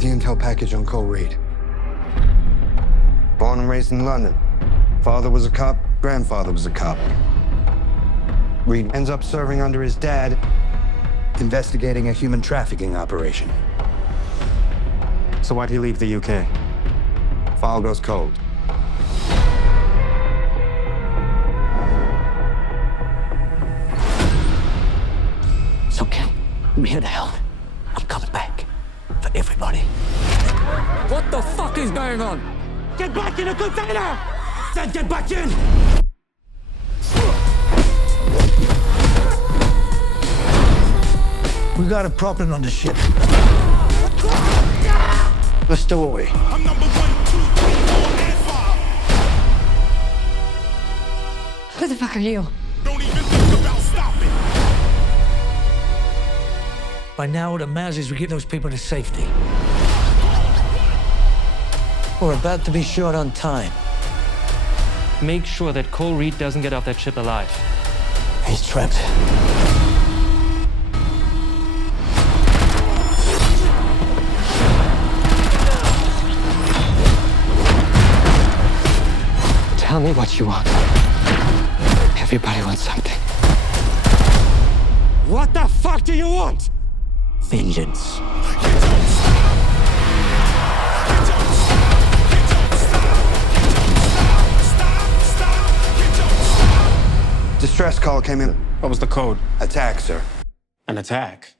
the intel package on Cole Reed. Born and raised in London. Father was a cop, grandfather was a cop. Reed ends up serving under his dad, investigating a human trafficking operation. So why'd he leave the UK? File goes cold. It's okay. I'm here to help. I'm coming back. For everybody. What the fuck is going on? Get back in the container! Said get back in! We got a problem on the ship. Let's stow away. I'm number 1, 2, 3, 4, and 5. Who the fuck are you? Don't even think about stopping. By now, what it matters is we get those people to safety. We're about to be short on time. Make sure that Cole Reed doesn't get off that ship alive. He's trapped. Tell me what you want. Everybody wants something. What the fuck do you want? Vengeance. Distress call came in. What was the code? Attack, sir. An attack?